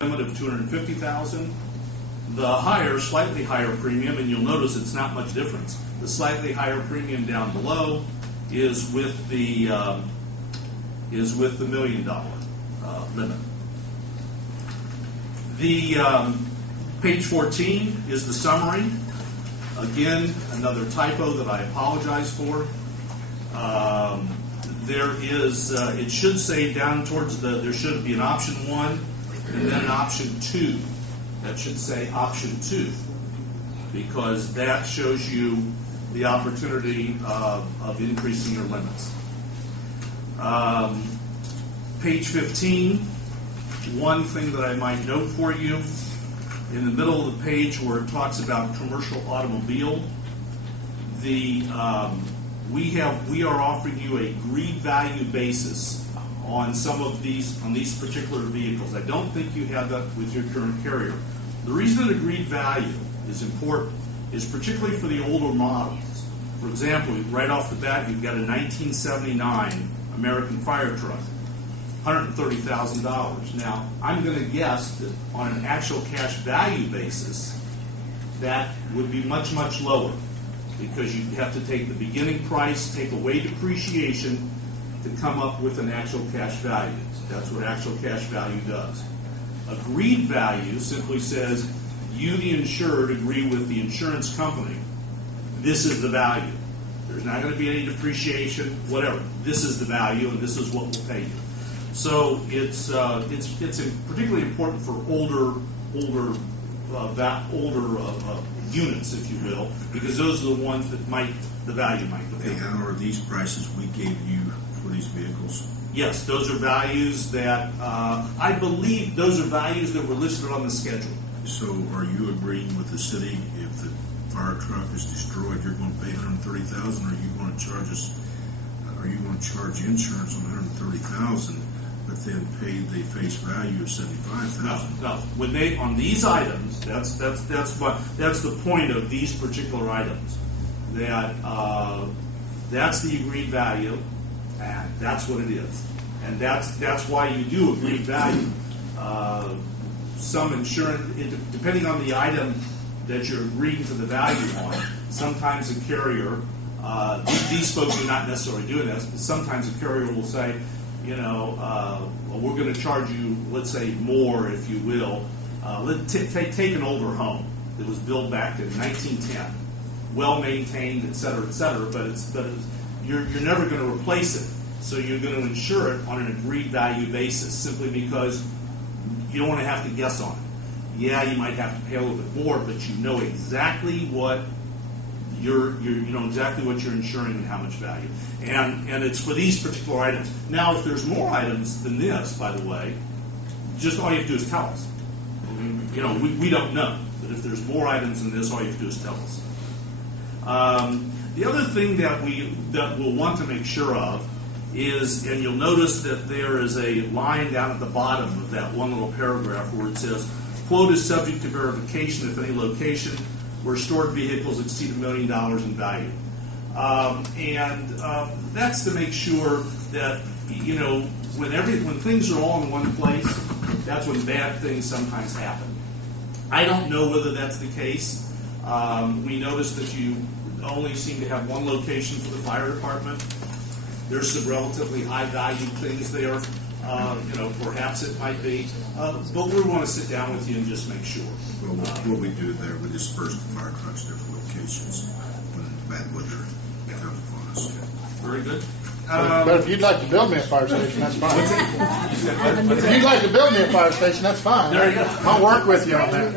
limit of $250,000. The higher, slightly higher premium, and you'll notice it's not much difference. The slightly higher premium down below is with the $1 million limit. The page 14 is the summary. Again, another typo that I apologize for. There is, it should say down towards there should be an option 1 and then an option 2. That should say option 2 because that shows you the opportunity of increasing your limits. Page 15, one thing that I might note for you, in the middle of the page where it talks about commercial automobile, we are offering you a agreed value basis on some of these, on these particular vehicles. I don't think you have that with your current carrier. The reason an agreed value is important is particularly for the older models. For example, right off the bat, you've got a 1979 American fire truck, $130,000. Now, I'm going to guess that on an actual cash value basis, that would be much, much lower because you have to take the beginning price, take away depreciation to come up with an actual cash value. That's what actual cash value does. Agreed value simply says you, the insured, agree with the insurance company. This is the value. There's not going to be any depreciation, whatever. This is the value, and this is what we'll pay you. So it's particularly important for older units, if you will, because those are the ones that the value might go down. Hey, are these prices we gave you for these vehicles? Yes, those are values that I believe those are values that were listed on the schedule. So, are you agreeing with the city if the fire truck is destroyed, you're going to pay $130,000, or are you going to charge us? Are you going to charge insurance on $130,000, but then pay the face value of $75,000? No. When they on these items, that's the point of these particular items. That that's the agreed value, and that's what it is, and that's why you do agreed value. Some insurance, depending on the item that you're agreeing to the value on, sometimes a carrier, these folks are not necessarily doing this, but sometimes a carrier will say, well, we're going to charge you, let's say, more, if you will. Take an older home that was built back in 1910, well maintained, et cetera, but you're never going to replace it. So you're going to insure it on an agreed value basis, simply because you don't want to have to guess on it. Yeah, you might have to pay a little bit more, but you know exactly what you know exactly what you're insuring and how much value. And it's for these particular items. Now, if there's more items than this, by the way, just all you have to do is tell us. We don't know. But if there's more items than this, all you have to do is tell us. The other thing that we'll want to make sure of is, and you'll notice that there is a line down at the bottom of that one little paragraph where it says, quote is subject to verification if any location where stored vehicles exceed $1 million in value. That's to make sure that, when things are all in one place, that's when bad things sometimes happen. I don't know whether that's the case. We noticed that you only seem to have one location for the fire department. There's some relatively high-value things there. Perhaps it might be. But we want to sit down with you and just make sure. Well, what we do there, we disperse the fire trucks to different locations when bad weather comes upon us. Very good. But if you'd like to build me a fire station, that's fine. If you'd like to build me a fire station, that's fine. There you go. I'll work with you on that.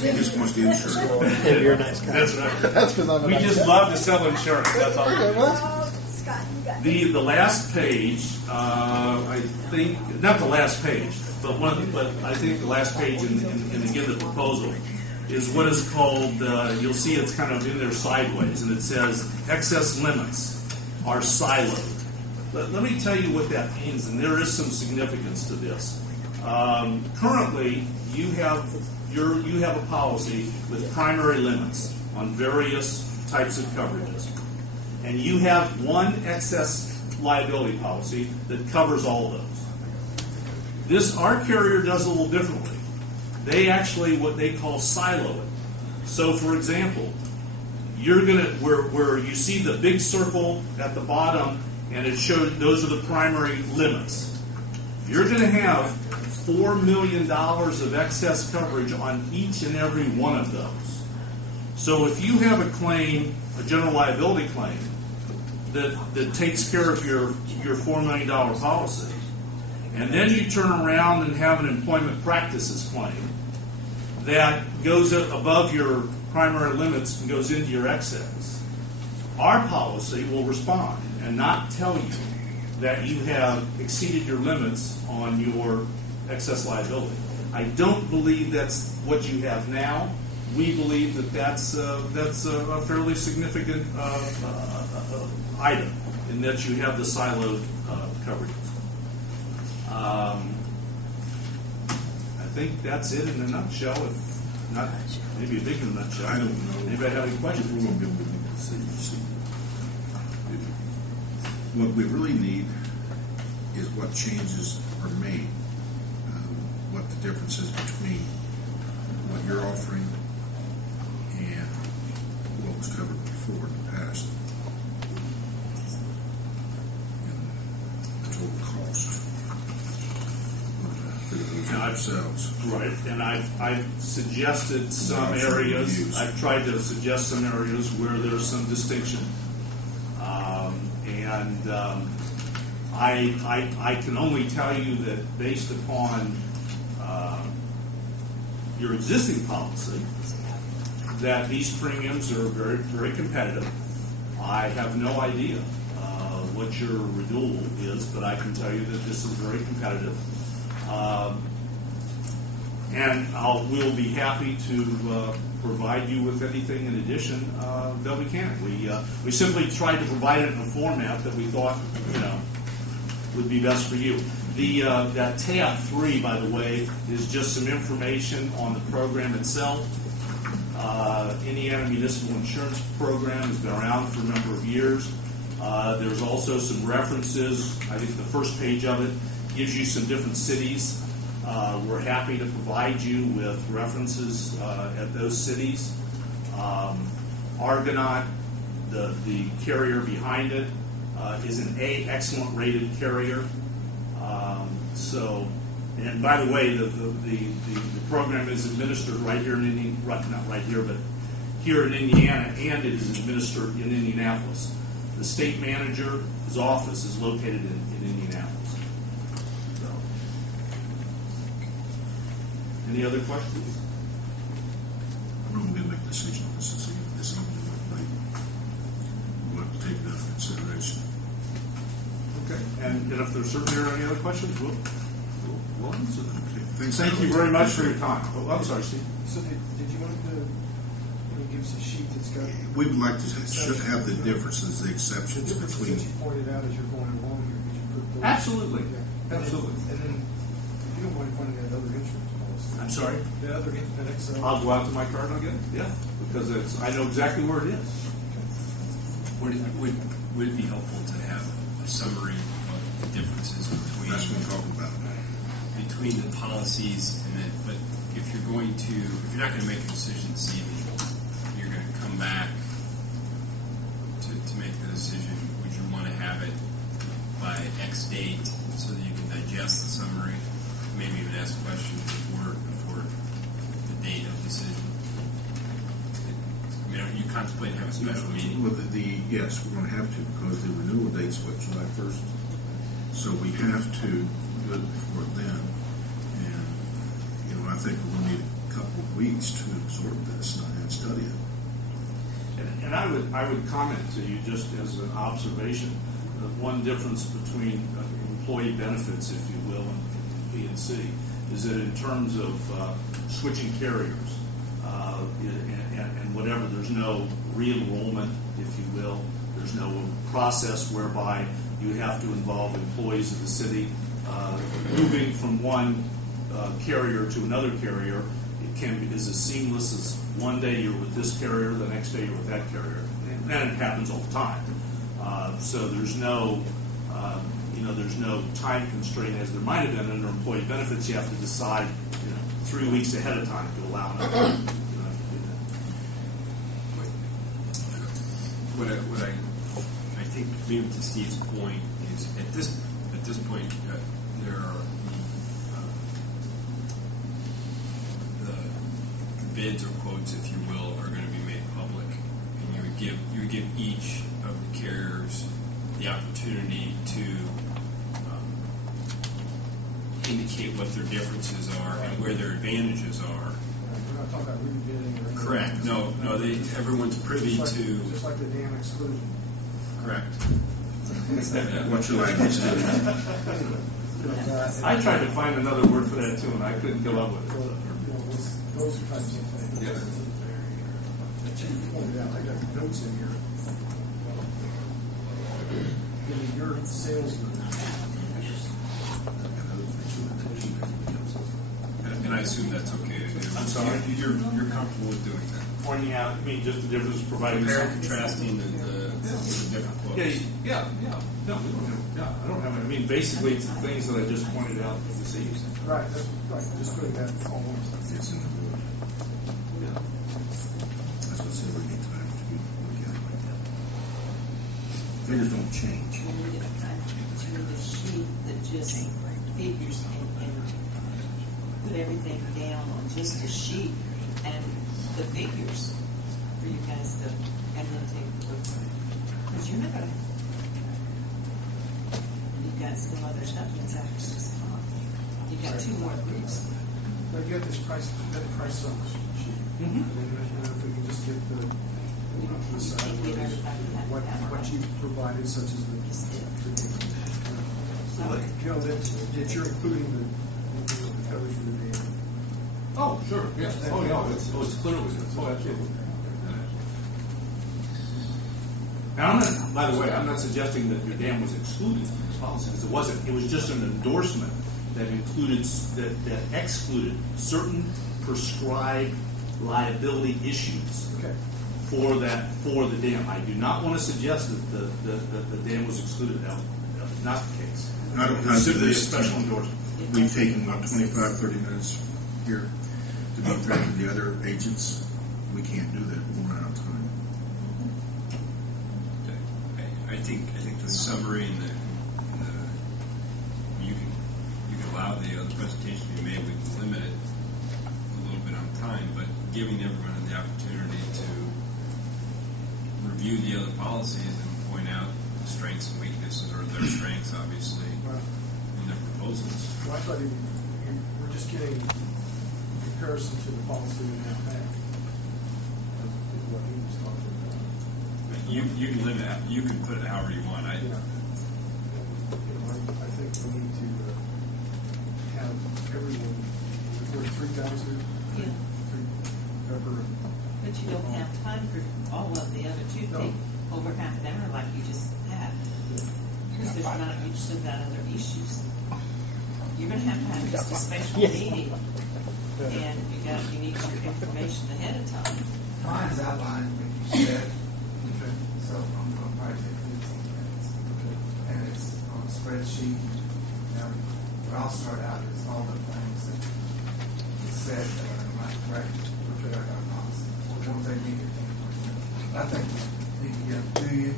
He just wants the insurance. If you're a nice guy. That's right. That's because I'm a We nice just guy. love to sell insurance. That's all. Okay, well, The last page, I think, not the last page, but I think the last page in again the proposal is what is called. You'll see it's kind of in there sideways, and it says excess limits are siloed. Let me tell you what that means, and there is some significance to this. Currently, you have a policy with primary limits on various types of coverages. And you have one excess liability policy that covers all of those. Our carrier does a little differently. they actually what they call silo it. So, for example, you're gonna where you see the big circle at the bottom, and it shows those are the primary limits. You're going to have $4 million of excess coverage on each and every one of those. So if you have a claim, a general liability claim, that takes care of your $4 million policy, and then you turn around and have an employment practices claim that goes above your primary limits and goes into your excess, our policy will respond and not tell you that you have exceeded your limits on your excess liability. I don't believe that's what you have now. We believe that that's a fairly significant item in that you have the siloed coverage. I think that's it in a nutshell. If not, maybe a bigger nutshell. I don't know. Anybody have any questions? We're going to be able to make a decision. What we really need is what changes are made, what the difference is between what you're offering and what was covered before in the past. And the total cost of ourselves. Right, and I've suggested some areas. I've tried to suggest some areas where there's some distinction. I can only tell you that based upon your existing policy, that these premiums are very, very competitive. I have no idea what your renewal is, but I can tell you that this is very competitive. And we'll be happy to provide you with anything in addition that we can. We simply tried to provide it in a format that we thought, would be best for you. That tab 3, by the way, is just some information on the program itself. Indiana Municipal Insurance Program has been around for a number of years. There's also some references. I think the first page of it gives you some different cities. We're happy to provide you with references at those cities. Argonaut, the carrier behind it, is an A excellent rated carrier. And by the way, the program is administered right here in Indiana, not right here, but here in Indiana, and it is administered in Indianapolis. The state manager's office is located in Indianapolis. So, any other questions? I'm going to make a decision on this evening. We'll have to take that into consideration. Okay. And if there's certainly any other questions, we'll answer them. Okay. Thank you very much for your time. Oh, I'm sorry, Steve. So did you want to give us a sheet that's got... We would like to have the differences, the exceptions The differences between... that you pointed out as you're going along here. Did you put those? Absolutely. Yeah. Absolutely. And then, if you don't mind finding that other insurance policy. I'm sorry? The other that Excel. I'll go out to my card and I'll get it. Yeah, because I know exactly where it is. Would it be helpful to have a summary of the differences between That's what we're talking about. between the policies and that? But if you're not going to make a decision this evening, you're going to come back to make the decision. Would you want to have it by X date so that you can digest the summary? Maybe even ask questions before the date of decision. I mean, are you contemplating having a special meeting? Well, yes, we're going to have to, because the renewal date's what, July 1st? So we have to do it before then. And, I think we're going to need a couple of weeks to absorb this and study it. And I would comment to you just as an observation that one difference between employee benefits, if you will, and P&C is that in terms of switching carriers and whatever, there's no re-enrollment, if you will. There's no process whereby you have to involve employees of the city. Moving from one carrier to another carrier, is as seamless as one day you're with this carrier, the next day you're with that carrier, and it happens all the time. So there's no time constraint as there might have been under employee benefits. You have to decide, 3 weeks ahead of time to allow enough time. You don't have to do that. What I think, maybe to Steve's point, is at this point there are the bids or quotes, if you will, are going to be made public, and you would give each of the carriers the opportunity to indicate what their differences are and where their advantages are. We're not talking about rebidding or anything. Correct. No. Everyone's privy Just to. Just like the dam exclusion. Correct. What's your language? I tried to find another word for that too, and I couldn't come up with it. Those types of things. Yeah. That you pointed out, I got notes in here. Your salesman. And I assume that's okay to do. I'm sorry? You're comfortable with doing that. Pointing out, I mean, just the difference providing. Compare and contrasting the different quotes. Yeah. No, we don't have. Yeah, I don't have. I mean, basically, it's the things that I just pointed out this evening. Right, that's right. Just putting that all on. It's in the board. Yeah. That's what said we need time to look at it like that. Figures don't change. We need a sheet that just figures and put everything down on just a sheet and the figures for you guys to, and then take a look at it. Because you're not gonna, you've got still other stuff that's after 6 o'clock. You've got 2 more groups. But you get this price sum sheet. Mm-hmm. And then if we can just get the side what you provided, such as the. Joe, that you're including the coverage for the dam. Oh, sure. Yes. Oh, yeah. It's clearly. Oh, absolutely. Now, by the way, I'm not suggesting that your dam was excluded from this policy, because it wasn't. It was just an endorsement that included that excluded certain prescribed liability issues Okay. for the dam. I do not want to suggest that the dam was excluded. That was not the case. I don't It have was simply a this. special endorsement. We've taken about 25, 30 minutes here to be fair to the other agents. We can't do that. We'll run out of time. I think the summary and the you can allow the other presentation to be made. We can limit it a little bit on time, but giving everyone the opportunity to review the other policies and point out the strengths and weaknesses, or their strengths, obviously, in their proposals. Well, I thought we're just getting comparison to the policy we now have. Is what he was talking about. You can limit it. You can put it however you want. I think we need to have everyone, we're 3,000. Yeah. Pepper. But you don't have time for all of the other 2 No. take over half an hour like you just had. Because there's not, you've still got other issues. You're gonna have just a special meeting, and you need your information ahead of time. Mine's outlined, like you said, so I'm going to probably take these things. And it's on a spreadsheet. Now, what I'll start out is all the things that you said that are not correct with our policy. It won't take me 15%. I think we need to get them to you.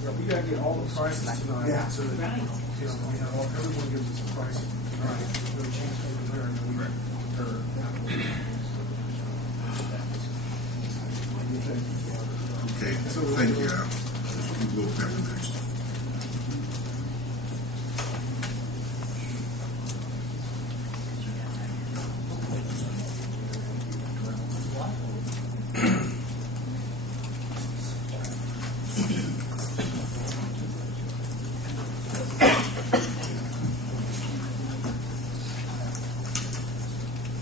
Yeah, we gotta get all the prices tonight. Yeah. So that, Right. we have everyone gives us a price tonight. We'll change over there and then we compare. Okay, thank you, Al. We'll have the next.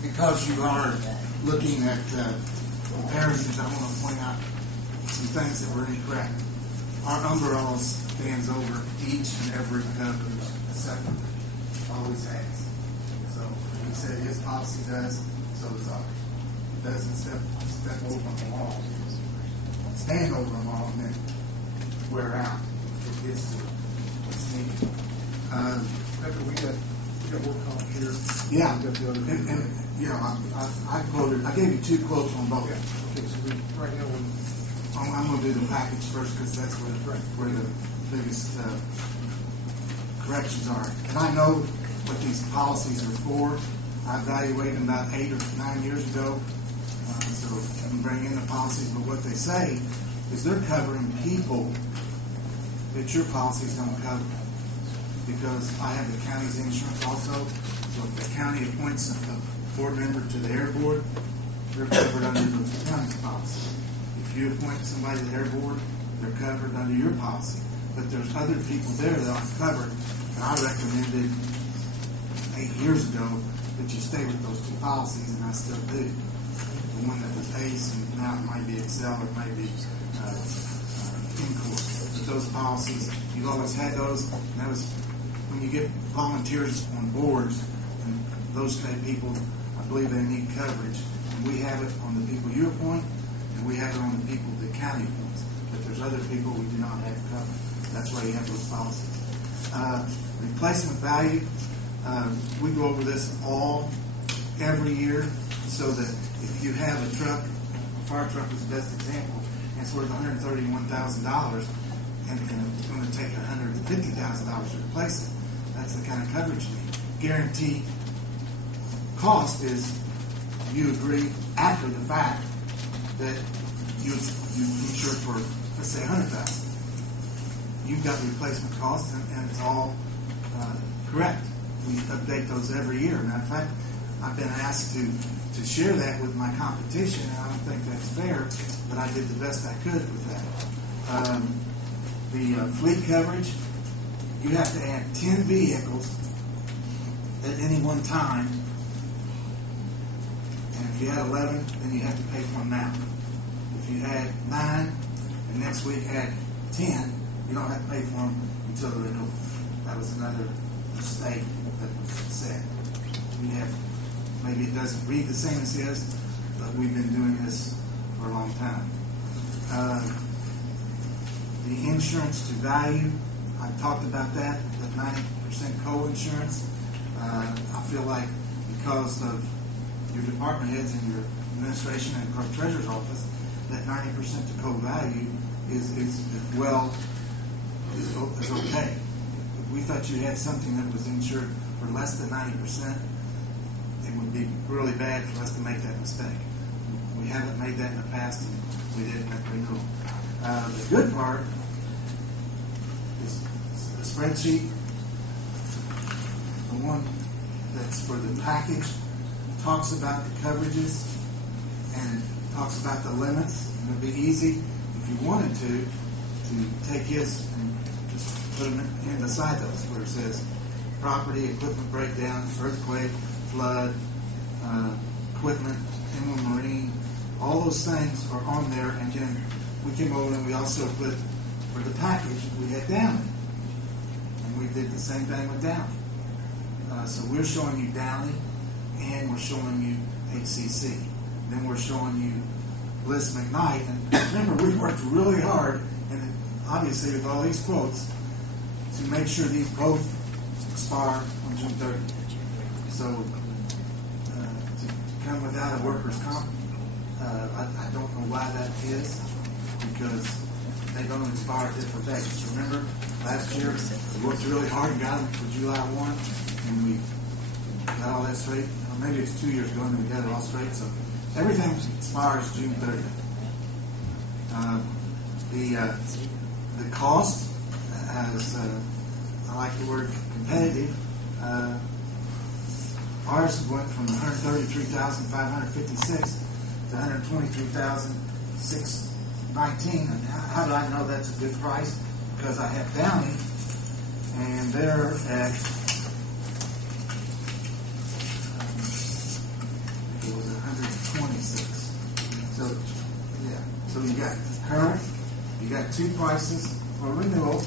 Because you are looking at comparisons, I want to point out some things that were incorrect. Our umbrella stands over each and every coverage separately, always has. So he said his policy does, so does ours. It doesn't step over them all, stand over them all, and then wear out. It gets to what's needed. Pepper, we got We got work comp here. Yeah, We got the other. and you know, I gave you two quotes on both. Okay, okay, so right now, I'm going to do the package first because that's where the biggest corrections are. And I know what these policies are for. I evaluated them about 8 or 9 years ago. So I can bring in the policies, but what they say is they're covering people that your policies don't cover. Because I have the county's insurance also. So if the county appoints a board member to the air board, they're covered under the county's policy. If you appoint somebody to the air board, they're covered under your policy. But there's other people there that aren't covered. And I recommended 8 years ago that you stay with those two policies, and I still do. The one that was ACE, and now it might be Excel, it might be InCore. But those policies, you've always had those, and that was when you get volunteers on boards, and those kind of people, I believe they need coverage. And we have it on the people you appoint, and we have it on the people the county appoints. But there's other people we do not have covered. That's why you have those policies. Replacement value, we go over this every year, so that if you have a truck, a fire truck is the best example, and it's worth $131,000, and it's going to take $150,000 to replace it. That's the kind of coverage you need. Guaranteed cost is you agree after the fact that you insure for, let's say, $100,000. You've got the replacement costs, and it's all correct. We update those every year. Matter of fact, I've been asked to share that with my competition, and I don't think that's fair, but I did the best I could with that. The fleet coverage, you have to add 10 vehicles at any one time, and if you add 11, then you have to pay for them now. If you add 9, and next week add 10, you don't have to pay for them until the renewal. That was another mistake that was said. We have, maybe it doesn't read the same as his, but we've been doing this for a long time. The insurance to value, I've talked about that 90% co-insurance. I feel like because of your department heads and your administration and clerk treasurer's office, that 90% to co-value is okay. If we thought you had something that was insured for less than 90%, it would be really bad for us to make that mistake. We haven't made that in the past, and we didn't at renewal. The good part is the spreadsheet. The one that's for the package talks about the coverages and it talks about the limits. And it would be easy if you wanted to take his and just put them in beside those where it says property, equipment breakdown, earthquake, flood, equipment, inland marine. All those things are on there, and then we came over and we also put for the package we had Downey, and we did the same thing with Downey. So we're showing you Downey, and we're showing you HCC. Then we're showing you Bliss McKnight. And remember, we worked really hard, and obviously with all these quotes, to make sure these both expire on June 30th. So to come without a workers' comp, I don't know why that is, because they don't expire at different dates. Remember, last year we worked really hard and got them for July 1, and we got all that straight. Or maybe it's 2 years ago and we got it all straight. So everything expires June 30th. The cost, as I like the word competitive, ours went from $133,556 to $123,619. And how do I know that's a good price? Because I have Downey, and they're at it was 126. So yeah, so you got current, you got two prices for renewal,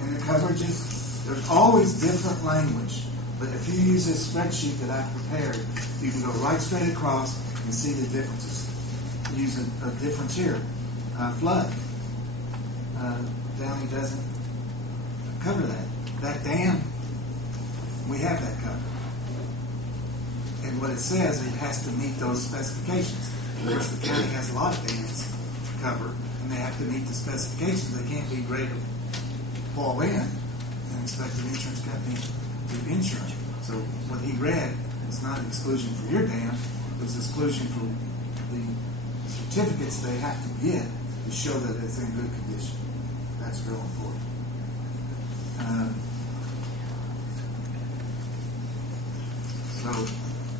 and the coverages. There's always different language, but if you use this spreadsheet that I've prepared, you can go right straight across and see the differences. Use a difference here. Flood. Downey doesn't cover that. That dam we have that covered. And what it says, it has to meet those specifications. Of course, the county has a lot of vans covered, and they have to meet the specifications. They can't be ready to fall in and expect an insurance company to do insurance. So what he read is not exclusion for your dam, it was exclusion for the certificates they have to get to show that it's in good condition. That's real important. So,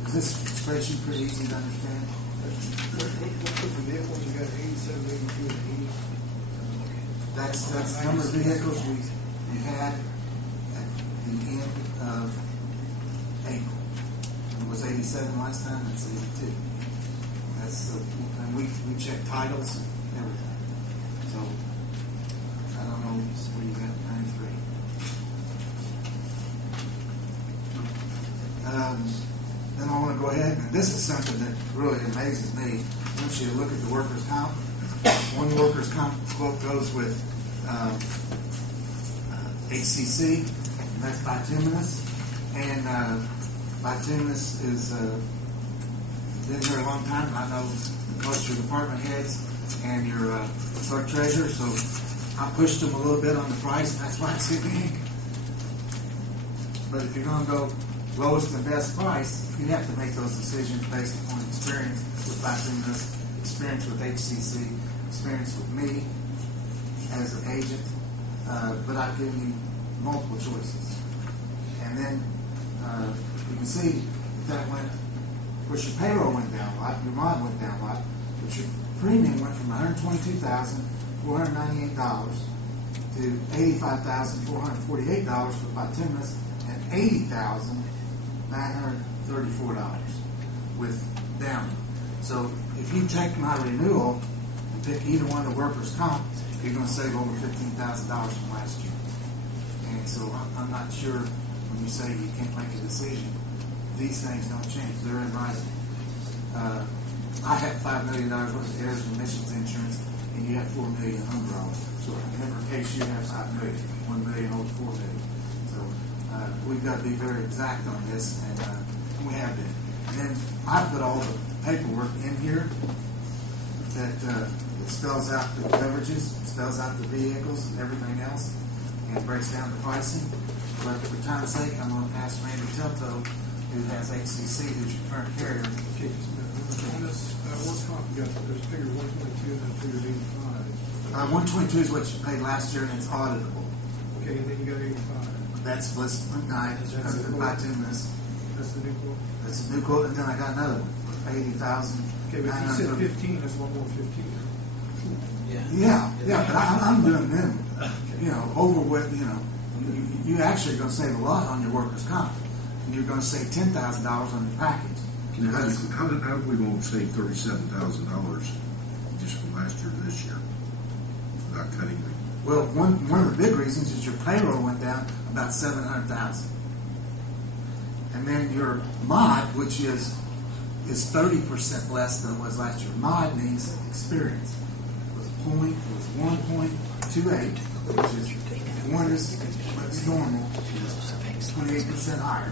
is this spreadsheet pretty easy to understand? What the vehicles, you got 87, 82, and 80. That's the number of vehicles we had at the end of April. It was 87 last time, that's 82. That's and we checked titles and everything. So, I don't know where you got 93. Then I want to go ahead, and this is something that really amazes me. I want you to look at the workers' comp. One workers' comp quote goes with HCC, and that's bituminous. And bituminous is been here a long time. I know most of your department heads and your clerk treasurer, so I pushed them a little bit on the price, and that's why it's in the ink. But if you're going to go lowest and best price, you have to make those decisions based upon experience with bituminous, experience with HCC, experience with me as an agent, but I've given you multiple choices. And then you can see that went, of course, your payroll went down a lot, your mod went down a lot, but your premium went from $122,498 to $85,448 for bituminous and $80,934 with down. So if you take my renewal and pick either one of the workers' comp, you're going to save over $15,000 from last year. And so I'm not sure when you say you can't make a decision, these things don't change. They're in writing. I have $5 million worth of errors and emissions insurance, and you have $4 million overall. So in every case, you have $5 million, $1 million over $4 million. So we've got to be very exact on this, and we have been. And then I put all the paperwork in here that spells out the coverages, spells out the vehicles and everything else, and breaks down the pricing. But for time's sake, I'm going to ask Randy Telto, who has HCC, who's your current carrier. Okay, on this work comp, you got, there's figure 122 and then figure 85. 122 is what you paid last year, and it's auditable. Okay, and then you got 85. That's Bliss McKnight, That's the quote. bituminous. That's the new quote. That's a new quote, and then I got another one, Okay, but if you said 15, that's one more 15. Yeah, but I'm doing them, over what, you actually are going to save a lot on your workers' comp. And you're going to save $10,000 on your package. How are we going to save $37,000 just from last year to this year without cutting the? Well, one of the big reasons is your payroll went down about $700,000. And then your mod, which is 30% less than it was last year. Mod means experience. It was 1.28, which is one is what's normal, 28% higher.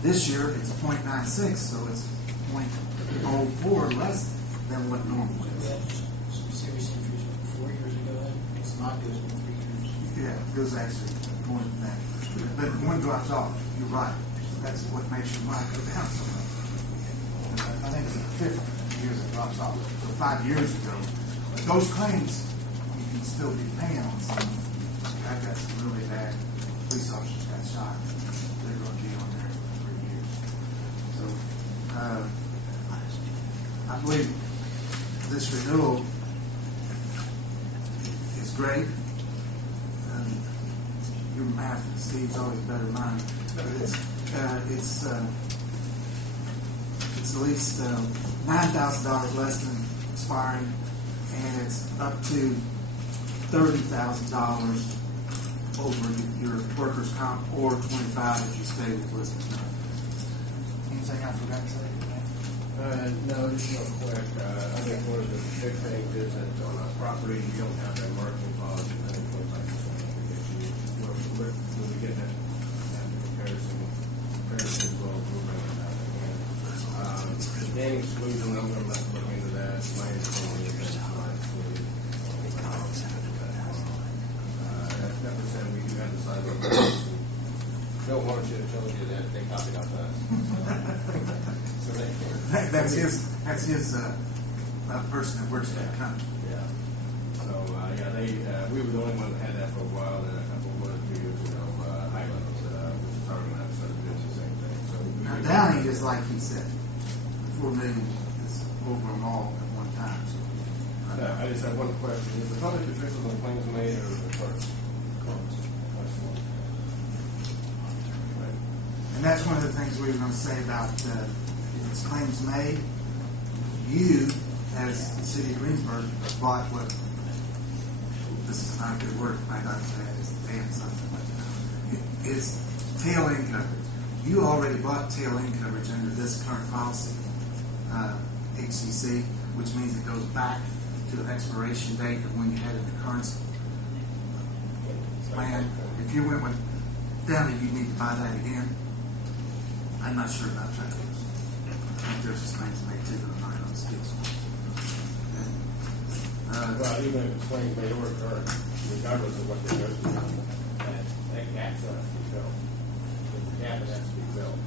This year it's 0.96, so it's 0.04 less than what normal is. Some serious injuries 4 years ago. It's not good in 3 years. Yeah, it goes actually more than that. But one drops off. You're right. That's what makes your mind go down so much. I think it's the 5th years it drops off. So 5 years ago, those claims you can still be paying on some. I've got some really bad police officers got shot. They're going to be on there for 3 years. So I believe this renewal is great. Your math, Steve's always better than mine, but it's at least $9,000 less than expiring, and it's up to $30,000 over your workers' comp, or $25,000 if you stay with Bliss. Anything I forgot to say? No, just real quick. I think one of the big things is that on a property you don't have that marketing clause. I think 25% will get you. When we get that comparison Dan exclusion, I'm going to have to look into that. My understanding is that's not included. As Pepper said, we do have the sidewalk. Bill wanted you to tell you that they copied off us. So they can. That's his person that works for the company. Yeah. So, we were the only one that had that for a while, then a couple of years ago, Highlands, which is already not started doing the same thing. So Now, Downey is like he said, 4 million is over them all at one time. So, I just have one question. Is the public officials on claims made or the clerks? and that's one of the things we were going to say about if it's claims made, you, as the city of Greensburg, bought what, this is not a good word, I got to say it's damn something, but it's tail end coverage. You already bought tail end coverage under this current policy, HCC, which means it goes back to the expiration date of when you had an occurrence plan. If you went with Downey, you need to buy that again. I'm not sure about that. I think there's just things made too that I'm not going to speak to. Well, even if it's claims made or current, regardless of what they're doing, that gap has to be filled. The gap has to be filled.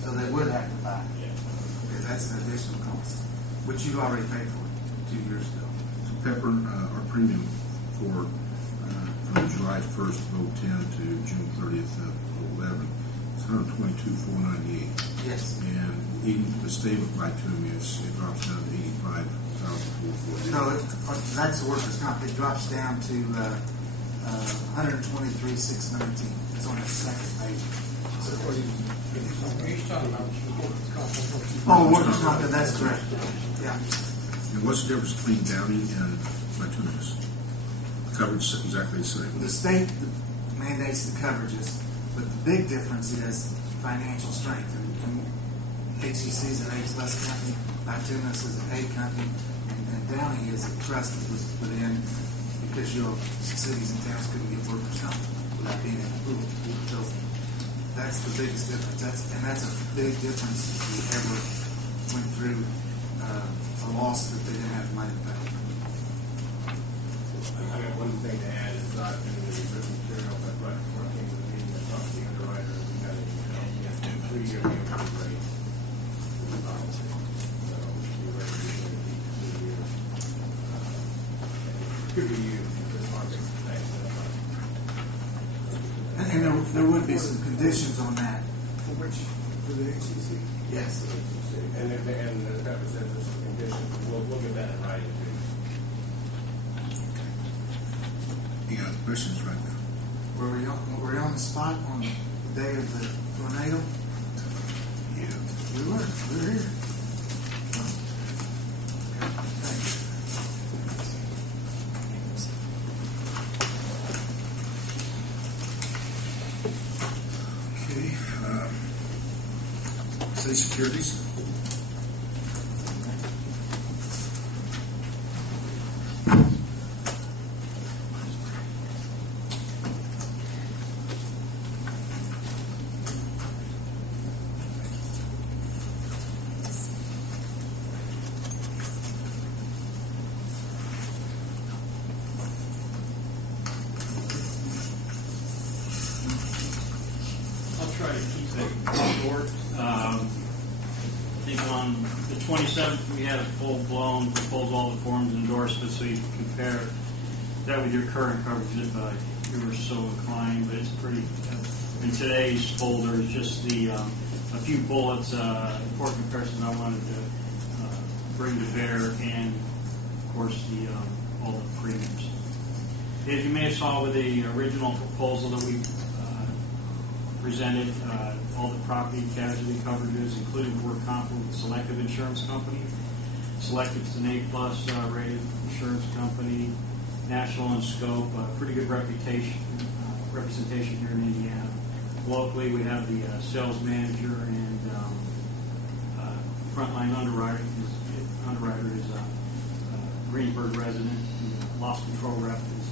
So they would have to buy. Yeah. Okay, that's an additional cost, which you've already paid for 2 years ago. So Pepper, our premium for from July 1st of 2010 to June 30th of 2011 is $122,498. Yes. And even the statement by Tumius, it drops down to $85,448. No, that's the workers' comp. It drops down to $123,619. It's on the second page. He's talking about workers' comp. Oh, workers' comp. That's correct. Yeah. And what's the difference between Downey and Tumius? Coverage is exactly the same. The state mandates the coverages, but the big difference is financial strength. And HCC is an A-plus company, Bituminous is an A company, and Downey is a trust that was put in because your cities and towns couldn't get workers' comp without being in the pool. So that's the biggest difference. That's a big difference if you ever went through a loss that they didn't have money to pay. I got one thing to add. It's not in the written material, but right before I came to the meeting, I talked to the underwriter, and we got a 3-year guarantee rate for the policy. So we're ready to keep 2 years. Could be used if this market stays up. And there would be some conditions on that. For which, for the HCC? Yes. And as Pepper said, there's some conditions. We'll get that in writing too. You got questions right now? Were we on the spot on the day of the tornado? Yeah. We were. We were here. Okay. City securities. I'll try to keep it short. I think on the 27th, we had a full-blown proposal, all the forms endorsement, so you can compare that with your current coverage if you were so inclined. But it's pretty, in today's folder is just a few bullets, important comparisons I wanted to bring to bear, and of course all the premiums. As you may have saw with the original proposal that we presented, all the property casualty coverages, including work comp with Selective Insurance Company. Selective is an A-plus rated insurance company, national in scope, pretty good representation here in Indiana. Locally, we have the sales manager and frontline underwriter is a Greensburg resident. The loss control rep is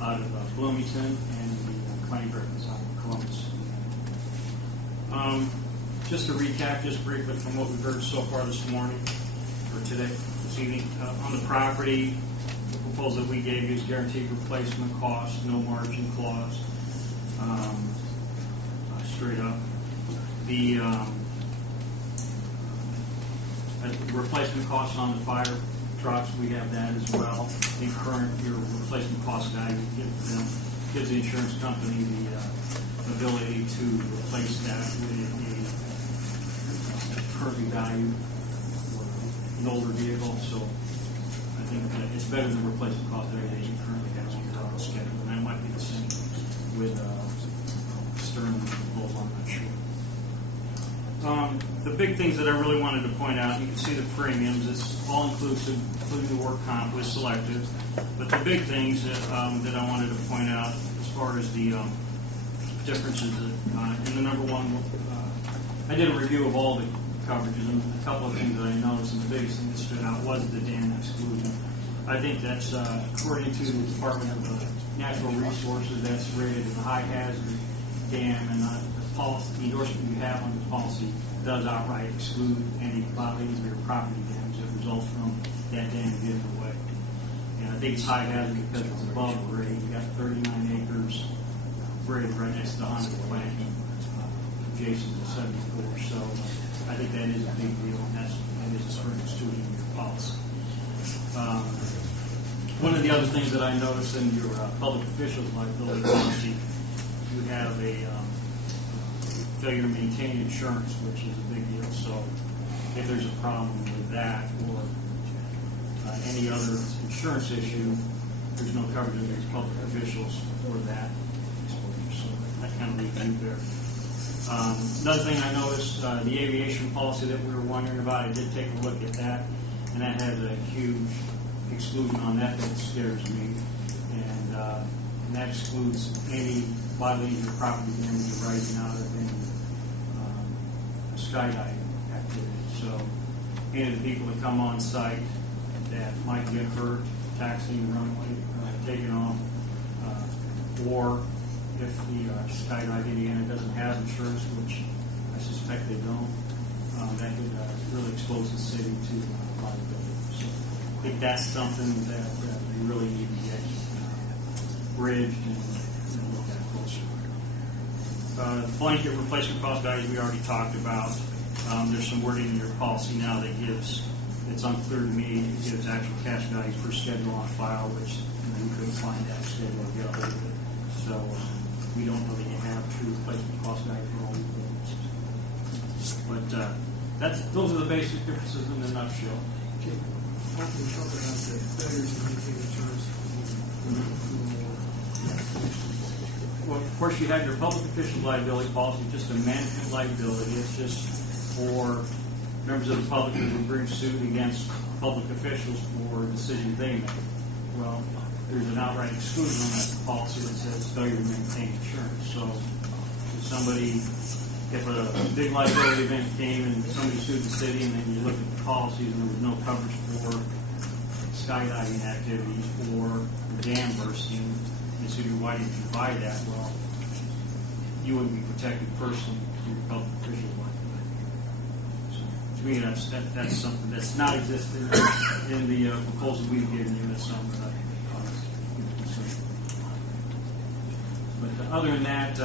out of Bloomington, and the claim rep is out of Columbus. just to recap, just briefly from what we've heard so far this morning, or today, this evening, on the property, the proposal that we gave you is guaranteed replacement cost, no margin clause, straight up. The replacement costs on the fire trucks, we have that as well. The current, your replacement cost value gives the insurance company the ability to replace that with a currently valued an older vehicle. So I think that it's better than replacement cost value that you currently have on your auto schedule, and that might be the same with Stern proposal. I'm not sure. The big things that I really wanted to point out, you can see the premiums, it's all inclusive, including the work comp was selected. But the big things that I wanted to point out as far as the differences in the number one, I did a review of all the coverages, and a couple of things that I noticed, and the biggest thing that stood out was the dam exclusion. I think that's, according to the Department of Natural Resources, that's rated as a high hazard dam, and the policy, the endorsement you have on the policy does outright exclude any bodily injury or property damage that results from that dam getting away. And I think it's high hazard because it's above grade. You got 39 acres grade right next to the Honda plant, adjacent to 74. So I think that is a big deal, and that is a certain exclusion in your policy. One of the other things that I noticed in your public officials liability policy, you have a failure to maintain insurance, which is a big deal. So if there's a problem with that or any other insurance issue, there's no coverage against public officials for that exposure. So that kind of leaves you there. Another thing I noticed, the aviation policy that we were wondering about, I did take a look at that, and that has a huge exclusion on that scares me. And that excludes any bodily injury, property damage arising out of any skydiving activity. So any of the people that come on site that might get hurt, taxiing, runway, taking off, or if the Skydive Indiana doesn't have insurance, which I suspect they don't, that could really expose the city to liability. So I think that's something that we really need to get bridged and look at closer. Blanket replacement cost values we already talked about. There's some wording in your policy now that gives, it's unclear to me, it gives actual cash values per schedule on file, which we couldn't find that schedule to get a hold of it. So we don't know that you have true replacement cost value for all these buildings. But those are the basic differences in a nutshell. Okay. How can we talk about the failures to maintain insurance? Well, of course, you have your public official liability policy, just a management liability. It's just for members of the public who bring suit against public officials for decisions they make. Well, there's an outright exclusion on that policy that says failure to maintain insurance. So if a big liability event came and somebody sued the city, and then you look at the policies and there was no coverage for skydiving activities or dam bursting, and so why didn't you buy that? Well, you wouldn't be protected personally through your public official liability. So to me, that's something that's not existing in the proposal we've given you. That's something that but other than that,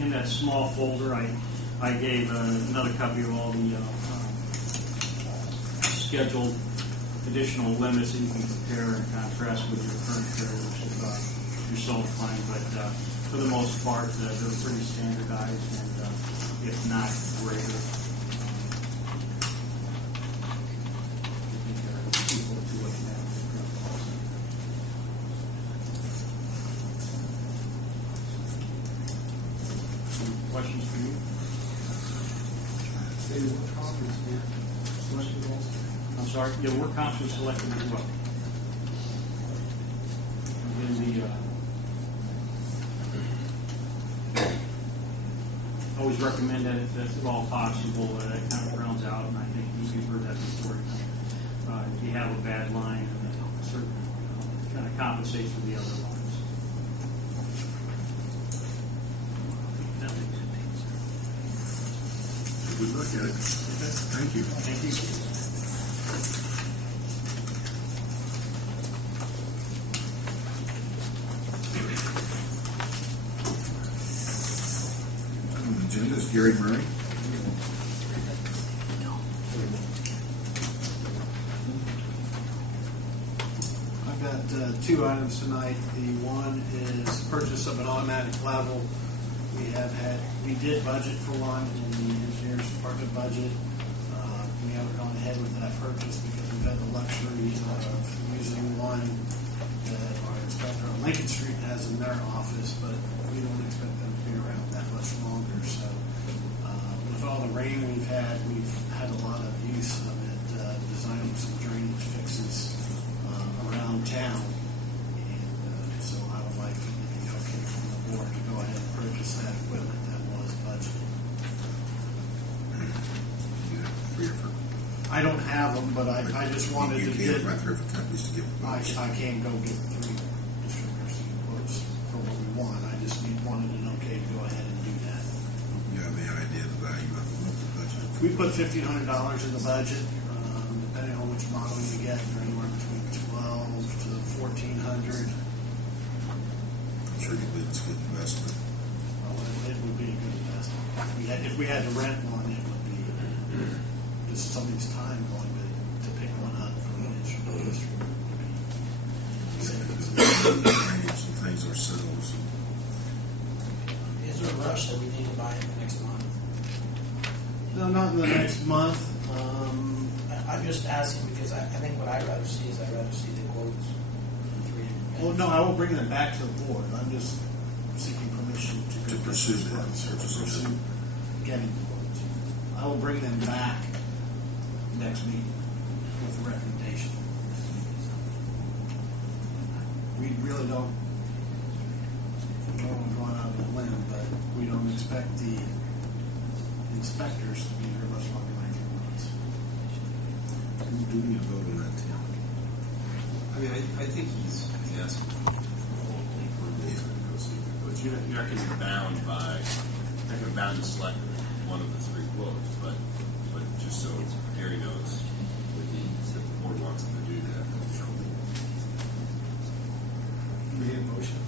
in that small folder, I gave another copy of all the scheduled additional limits that you can compare and contrast with your current carriers if you're so inclined. But for the most part, they're pretty standardized, and if not greater, I think they're equal to what you have in the current policy. Questions for you? I'm sorry. Yeah, work comps was selected as well. And always recommend that if that's at all possible, that kind of rounds out. And I think you've heard that before. If you have a bad line, and it certainly kind of compensates for the other lines. Good look at it. Thank you. Thank you. On the agenda is Gary Murray. I've got two items tonight. The one is purchase of an automatic level. We did budget for one in the engineer's department budget. We haven't gone ahead with that purchase because we've had the luxury of using one that our inspector on Lincoln Street has in their office, but we don't expect them to be around that much longer. So with all the rain we've had a lot of use of it, designing some drainage fixes around town. And so I would like to be okay from the board to go ahead and purchase that equipment that was budgeted. I don't have them, but I just wanted to get get. right there for companies to give I quotes. can't go get 3 distributors to get quotes for what we want. I just wanted an okay to go ahead and do that. You have any idea the value of the monthly budget? We put $1,500 in the budget. Depending on which model you get, they're anywhere between $1,200 to $1,400. I'm sure you believe it's a good investment. Well, it would be a good investment. If we had to rent one, it would be just somebody's time going to pick one up from the distributor. Drainage and things ourselves. Is there a rush that we need to buy it next month? No, not in the next month. I'm just asking because I think what I'd rather see is the quotes. Well, no, I will bring them back to the board. I'm just seeking permission to pursue that. Pursue getting the quotes. I will bring them back next meeting with a recommendation. We really don't want to go out on a limb, but we don't expect the inspectors to be here much longer than 3 months. Do we need to vote on that, Tim? I mean, I think he's asking for a full but you're not going to be bound by, not going to be bound to select one of the 3 quotes, but just so Gary knows that the board wants him to do that. We need a motion.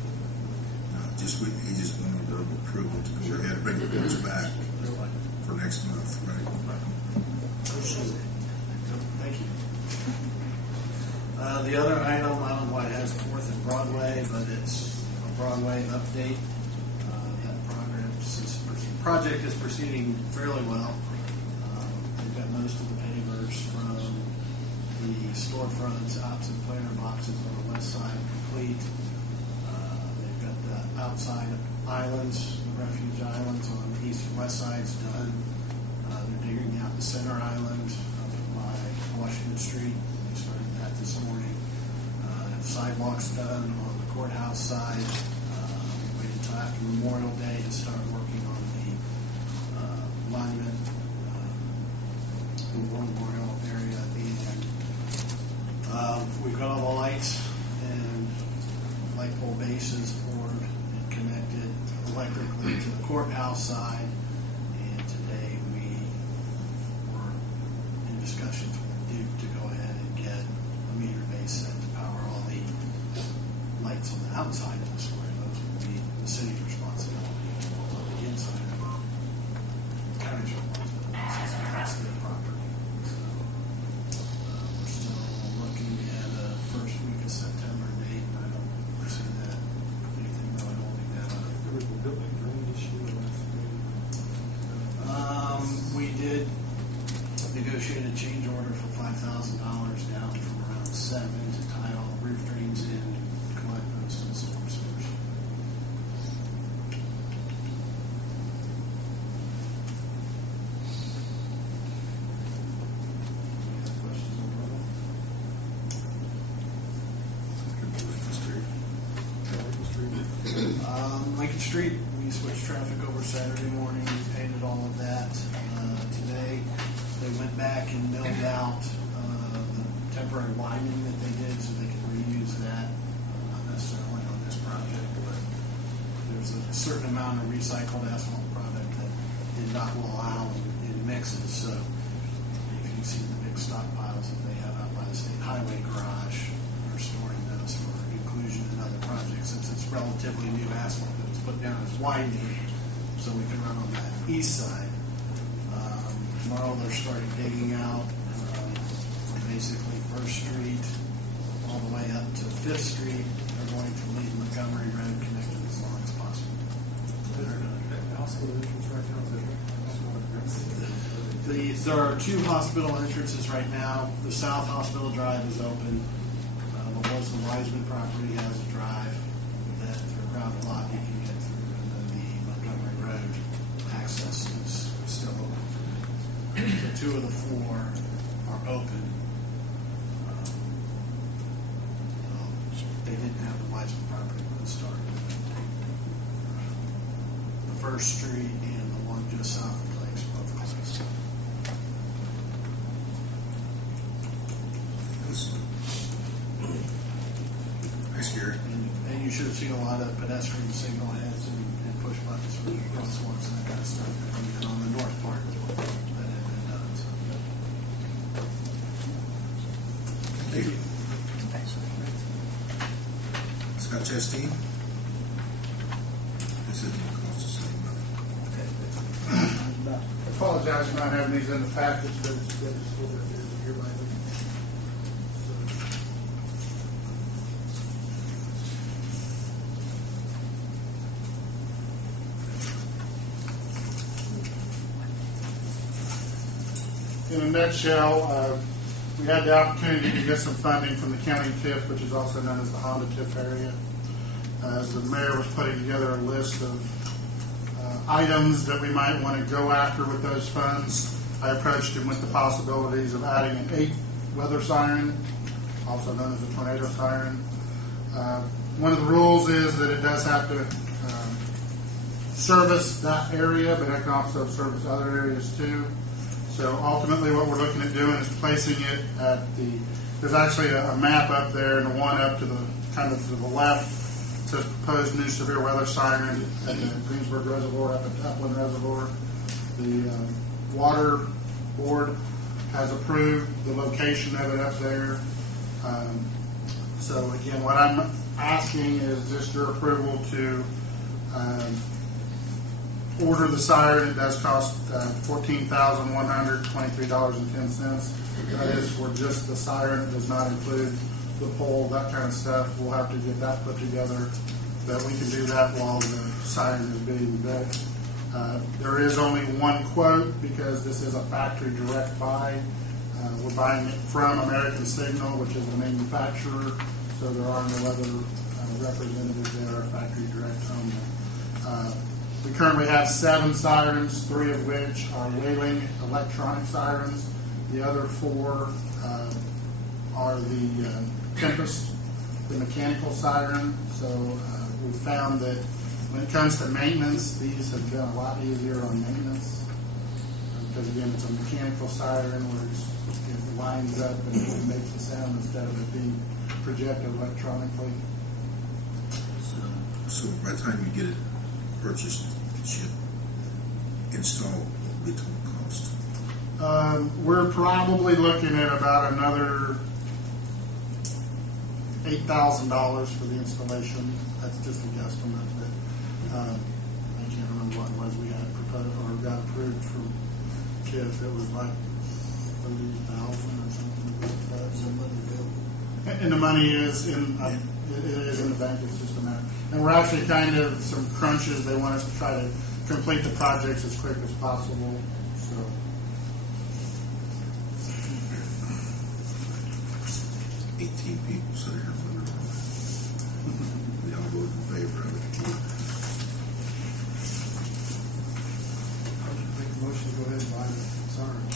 No, he just wanted verbal approval to go ahead and bring the quotes back for next month, right? Thank you. The other item, I don't know why it has 4th and Broadway, but it's a Broadway update. That project is proceeding fairly well. We've got most of the pavers from the storefronts out to the planter boxes on the west side complete. They've got the outside islands, the refuge islands on the east and west sides done. They're digging out the center island up by Washington Street. They started that this morning. Sidewalks done on the courthouse side. Waited until after Memorial Day to start working on the monument, the War Memorial area at the end. We've got all the lights and light pole bases poured and connected electrically to the courthouse side. And today we were in discussions with Duke to go ahead and get a meter base set to power all the lights on the outside of the square. Those would be the city's responsibility. On the inside of the county's responsibility, since that's their property. So we're still looking at a first week of September date, and I don't foresee that anything really holding that up. There was the building drain issue last week. We did negotiate a change order for $5,000 down from around 7 to tie all the roof drains in and collect those to the storm sewers. Any other questions on Lincoln Street, we switched traffic over Saturday morning, we painted all of that. Today, they went back and milled out the temporary lining that they did so they could reuse that. Not necessarily on this project, but there's a certain amount of recycled asphalt product that did not allow in mixes. So if you see the big stockpiles that they have out by the state highway garage, they're storing those for inclusion in other projects. Since it's relatively new asphalt that was put down as winding, so we can run on that east side. Tomorrow they're starting digging out basically 1st Street all the way up to 5th Street. They're going to leave Montgomery Road connected as long as possible. There are 2 hospital entrances right now. The South Hospital Drive is open. What was the Wiseman property has a drive that through around the lot you can get through, and then the Montgomery Road access is still open. So 2 of the 4 are open. They didn't have the Wiseman property when it started. The 1st Street and the one just south of the place both closed. Thanks, Gary. And you should have seen a lot of pedestrian signal heads and push buttons for the crosswalks and that kind of stuff that on the north part as well that had been done. So. Thank you. Scott Chasteen. This isn't going to cost us any money. I apologize for not having these in the package, but it's good to see that there's here lately. In a nutshell, we had the opportunity to get some funding from the county TIF, which is also known as the Honda TIF area. As the mayor was putting together a list of items that we might want to go after with those funds, I approached him with the possibilities of adding an 8th weather siren, also known as a tornado siren. One of the rules is that it does have to service that area, but it can also service other areas too. So ultimately what we're looking at doing is placing it at there's actually a map up there, and the one up to the kind of to the left says proposed new severe weather siren at the Greensburg Reservoir, up at Upland Reservoir. The water board has approved the location of it up there. So again, what I'm asking is just your approval to order the siren. It does cost $14,123.10. That is for just the siren. It does not include the pole, that kind of stuff. We'll have to get that put together, but we can do that while the siren is being built. There is only one quote because this is a factory direct buy. We're buying it from American Signal, which is the manufacturer, so there are no other representatives there, factory direct only. We currently have 7 sirens, 3 of which are Whaling electronic sirens. The other 4 are the Tempest, the mechanical siren. So we found that when it comes to maintenance, these have been a lot easier on maintenance because again, it's a mechanical siren where it lines up and it makes the sound instead of it being projected electronically. So by the time you get it purchased, ship, install, the total cost? We're probably looking at about another $8,000 for the installation. That's just a guesstimate, but I can't remember what it was we had proposed or got approved from TIF. It was like $30,000 or something like that. And the money is in it is in the bank. It's just a matter. And we're actually kind of some crunches. They want us to try to complete the projects as quick as possible. So. 18 people sitting here for we all voted in favor of it. I would make a motion to go ahead and buy the siren.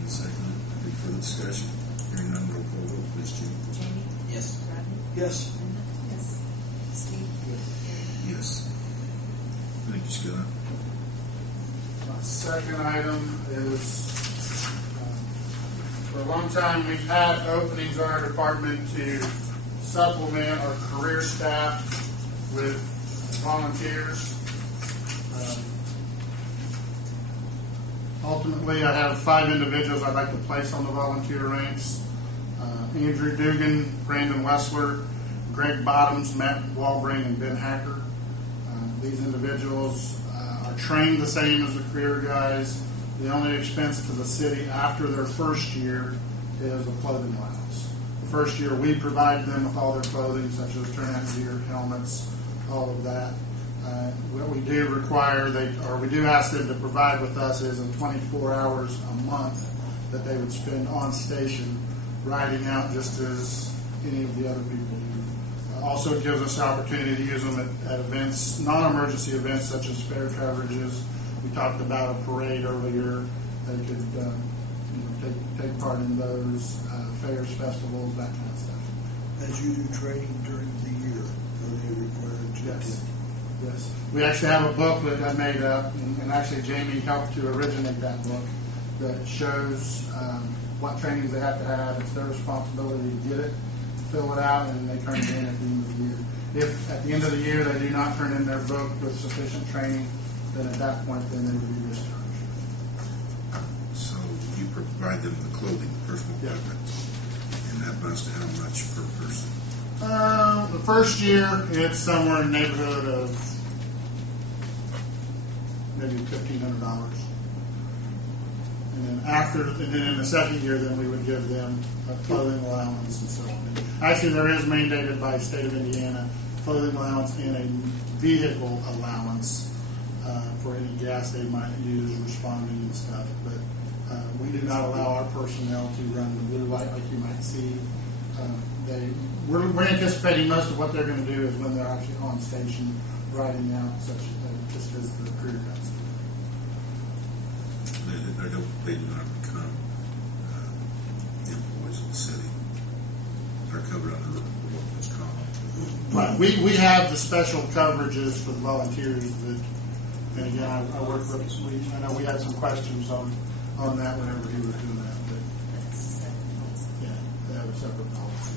And second, any further discussion? Hearing none, roll call vote, please, Jim. Jamie? Yes. Rodney? Yes. Linda? Yes. Steve? Yes. Thank you, Scott. My second item is, for a long time, we've had openings in our department to supplement our career staff with volunteers. Ultimately, I have 5 individuals I'd like to place on the volunteer ranks. Andrew Dugan, Brandon Wessler, Greg Bottoms, Matt Walbring, and Ben Hacker. These individuals are trained the same as the career guys. The only expense to the city after their first year is a clothing allowance. The first year we provide them with all their clothing, such as turnout gear, helmets, all of that. What we do require, we do ask them to provide with us is 24 hours a month that they would spend on station riding out just as any of the other people do. Also it gives us the opportunity to use them at events, non-emergency events such as fair coverages. We talked about a parade earlier. They could take part in those fairs, festivals, that kind of stuff. As you do training during the year, are they required to Yes. Yes. We actually have a booklet I made up, and actually Jamie helped to originate that book that shows what trainings they have to have. It's their responsibility to get it, fill it out, and they turn it in at the end of the year. If at the end of the year they do not turn in their book with sufficient training, then at that point then they would be discharged. So you provide them the clothing, the personal Yeah. equipment, and that amounts to how much per person? The first year it's somewhere in the neighborhood of maybe $1,500. And then in the second year, then we would give them a clothing allowance and so on. And actually, there is mandated by the state of Indiana clothing allowance and a vehicle allowance for any gas they might use responding and stuff. But we do not allow our personnel to run the blue light like you might see. We're anticipating most of what they're going to do is when they're actually on station riding out, just as the career guys do. They do not become employees of the city. They're covered under the workman's comp. Right. We have the special coverages for the volunteers that, and again, I work with, I know we had some questions on that whenever he was doing that, but yeah, they have a separate policy.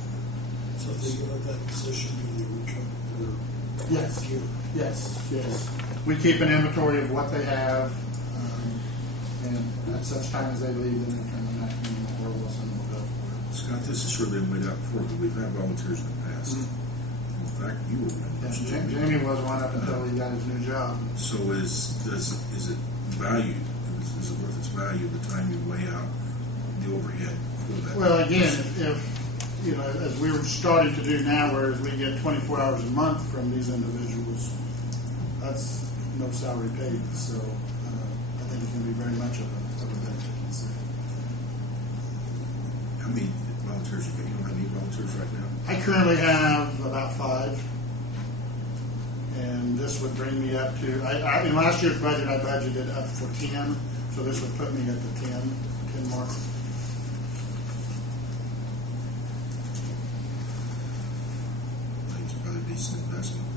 So if they give up that position, do they return their Yes. gear? Yes. We keep an inventory of what they have, and at such time as they leave, then they turn them back in, or we'll send them a bill for it. Scott, this has sure been laid out before, but we've had volunteers in the past. In fact, you were one of those, Jamie. Jamie was one up until he got his new job. So is it valued? Is it worth its value the time you weigh out the overhead for that? Well, again, if as we were starting to do now, whereas we get 24 hours a month from these individuals, that's no salary paid. So I think it's going to be very much of a benefit. How many volunteers you got? You don't have any volunteers right now? I currently have about 5, and this would bring me up to. In last year's budget, I budgeted up for 10, so this would put me at the 10 mark. I think it's probably a decent investment.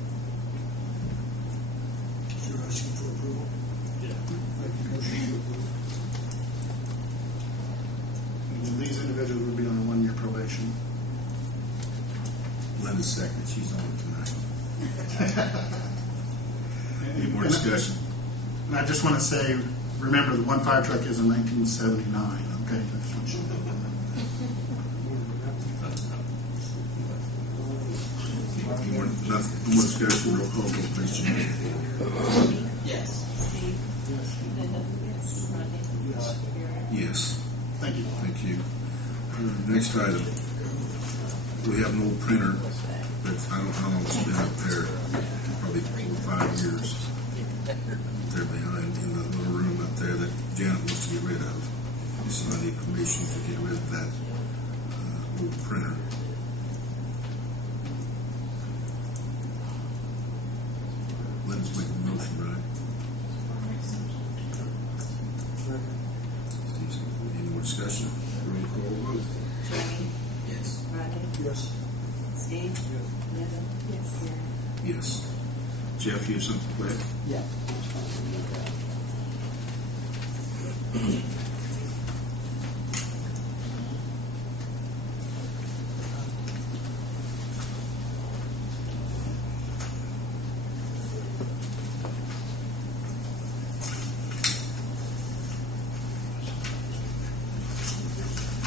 So you're asking for approval? Yeah. Make a motion to approve. And these individuals would be on a 1-year probation. Linda's second. She's on it tonight. Any more discussion? And I just want to say, remember, the 1.5 truck is a 1979. Okay, that's what you know. No more discussion. Roll call vote, please, Jimmy. Yes. Steve? Yes. Linda? Yes. Rodney? Yes. Yes. Thank you. Thank you. Next item. We have an old printer, but I don't know how long it's been up there. Probably 4 or 5 years. There behind in the little room up there that Janet wants to get rid of. So I need permission to get rid of that old printer. Let's make a motion, right? Any more discussion? Roll call vote. Jamie? Yes. Rodney? Yes. Steve? Linda? Yes. Karen? Yes. Jeff, you have something quick? Yeah.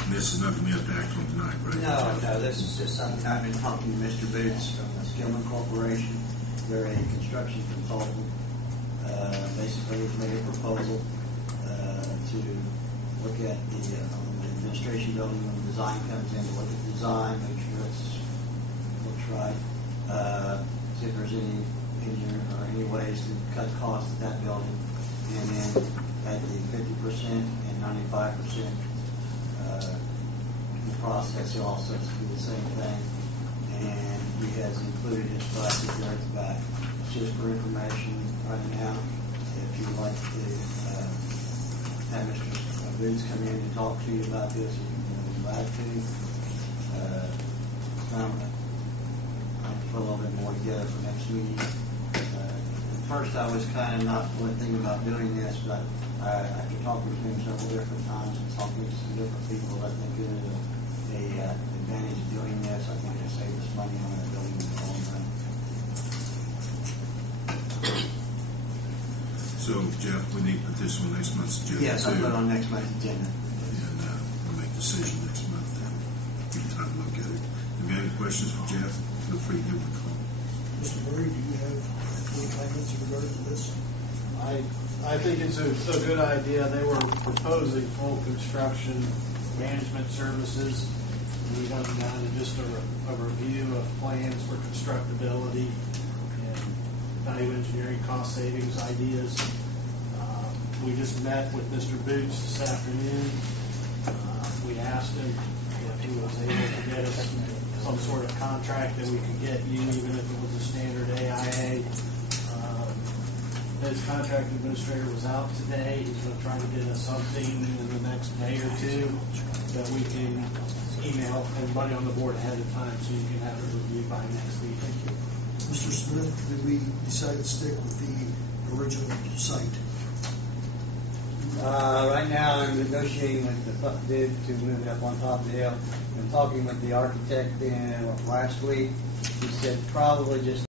And this is nothing we have to act on tonight, right? No, this is just something I've been talking to Mr. Boots from the Skillman Corporation. They're a construction consultant. Basically, he's made a proposal to look at the administration building when the design comes in, to look at the design, make sure it looks right, see if there's any engineering or any ways to cut costs at that building, and then at the 50% and 95% the process, he also has to do the same thing, and he has included his budget there at the back. It's just for information right now. If you'd like to have Mr. Boots come in and talk to you about this, you can be glad to. I'll put a little bit more together for next meeting. At first, I was kind of not really thinking about doing this, but after talking to him several different times and talking to some different people, I think it is a advantage of doing this. I think it'll save us money on our building in the long run. So, Jeff, we need to put this on next month's agenda. Yes, I'll put it on next month's agenda. And we'll make a decision next month then. Give you time to look at it. If you have any questions for Jeff, feel free to give him a call. Mr. Murray, do you have any comments in regard to this? I think it's a good idea. They were proposing full construction management services. We went down to just a review of plans for constructability and value engineering cost savings ideas. We just met with Mr. Boots this afternoon. We asked him if he was able to get us some sort of contract that we could get you, even if it was a standard AIA. His contract administrator was out today. He's going to try to get us something in the next day or two that we can email everybody on the board ahead of time so you can have it reviewed by next week. Mr. Smith, did we decide to stick with the original site? Right now, I'm negotiating with the dude to move it up on top of the hill. I'm talking with the architect last week. He said probably just